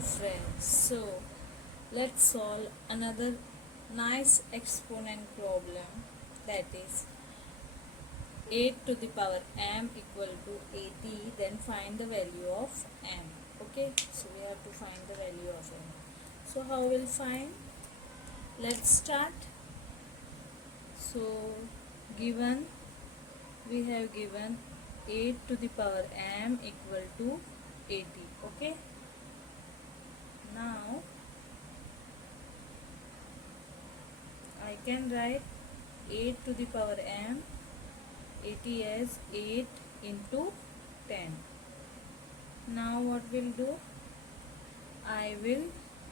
friends, so let's solve another nice exponent problem, that is 8 to the power m equal to 80. Then find the value of m. Okay, so we have to find the value of m. So how we'll find? Let's start. So given, we have given 8 to the power m equal to 80. Okay, now I can write 8 to the power m 80 as 8 into 10. Now what we'll do? I will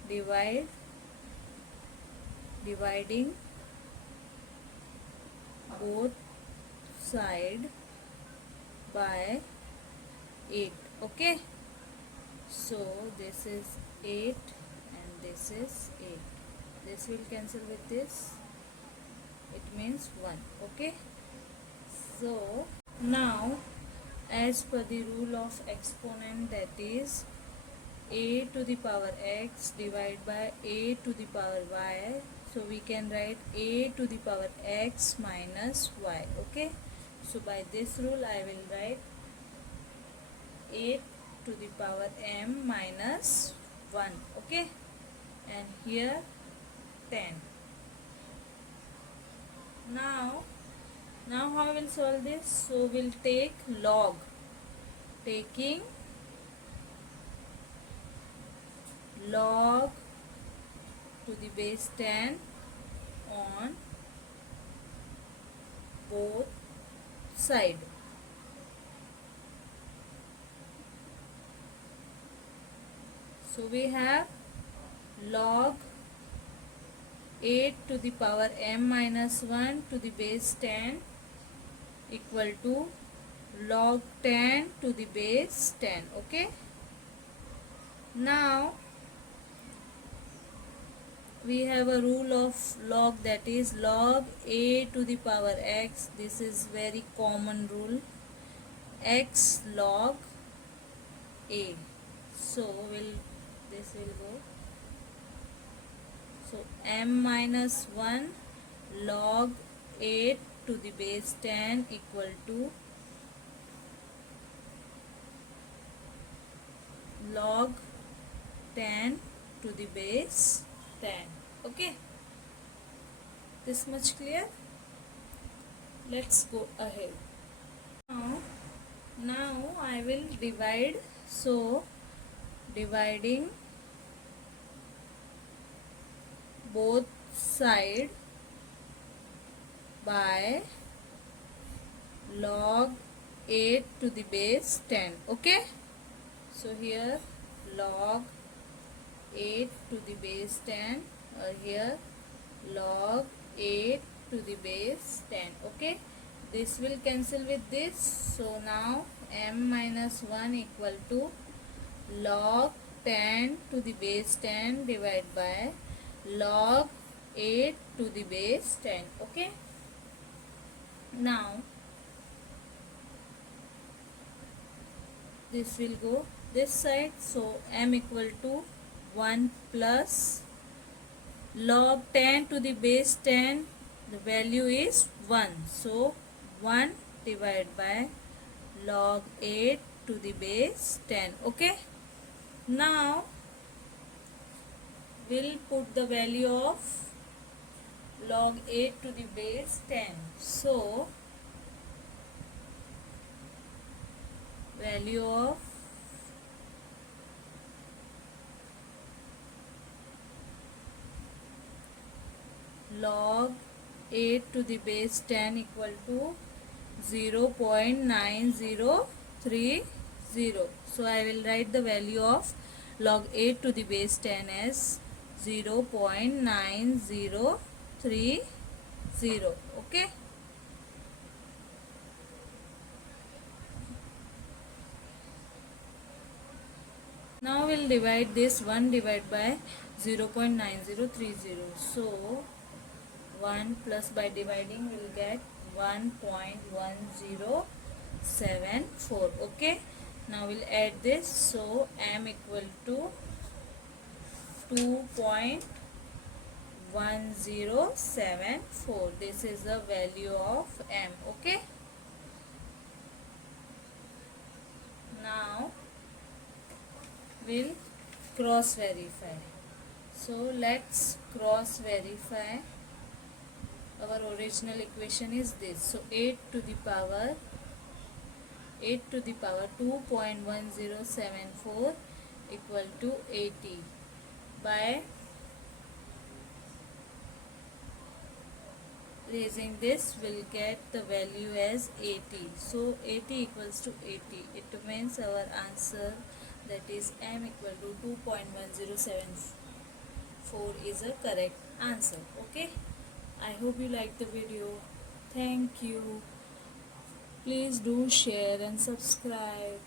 dividing both side by 8. Okay, so this is 8 and this is 8. This will cancel with this, it means 1. Okay, so now as per the rule of exponent, that is a to the power x divided by a to the power y, so we can write a to the power x minus y. Okay, so by this rule I will write 8 to the power m minus 1. Okay, and here 10. Now how we'll solve this? So we'll take log, taking log to the base 10 on both side. So we have log 8 to the power m minus 1 to the base 10 equal to log 10 to the base 10. Okay, now we have a rule of log, that is log a to the power x. This is very common rule, x log a. So this will go, so m minus 1 log 8 to the base 10 equal to log 10 to the base 10. Okay, this much clear? Let's go ahead. Now I will divide. So dividing both side by log 8 to the base 10. Okay, so here log 8 to the base 10, or here log 8 to the base 10. Okay, this will cancel with this, so now m minus 1 equal to log 10 to the base 10 divided by log 8 to the base 10. Okay, now this will go this side, so m equal to 1 plus log 10 to the base 10, the value is 1, so 1 divided by log 8 to the base 10. Okay, now we'll put the value of log 8 to the base 10. So value of log 8 to the base 10 equal to 0.9030. So I will write the value of log 8 to the base 10 as 0.9030. Okay, now we'll divide this 1 divided by 0.9030. So 1 plus, by dividing we'll get 1.1074. Okay, now we'll add this, so m equal to 2.1074. This is the value of m. Okay, now we'll cross verify. So let's cross verify. Our original equation is this. So 8 to the power 2.1074 equal to 80. By raising this, we'll get the value as 80. So 80 equals to 80. It means our answer, that is m equal to 2.1074, is a correct answer. Okay, I hope you like the video. Thank you. Please do share and subscribe.